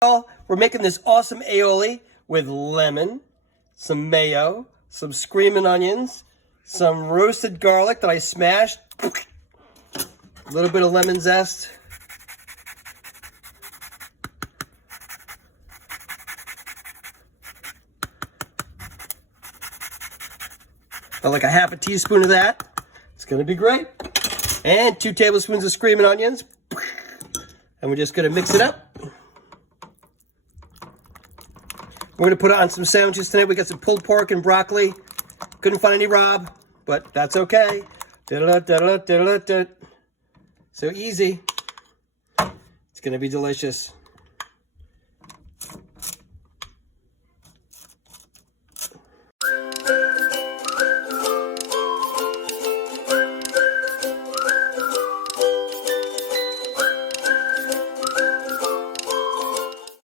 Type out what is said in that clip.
We're making this awesome aioli with lemon, some mayo, some screaming onions, some roasted garlic that I smashed, a little bit of lemon zest, about like a half a teaspoon of that. It's gonna be great. And 2 tablespoons of screaming onions. And we're just gonna mix it up. We're gonna put it on some sandwiches tonight. We got some pulled pork and broccoli. Couldn't find any Rob, but that's okay. So easy. It's gonna be delicious.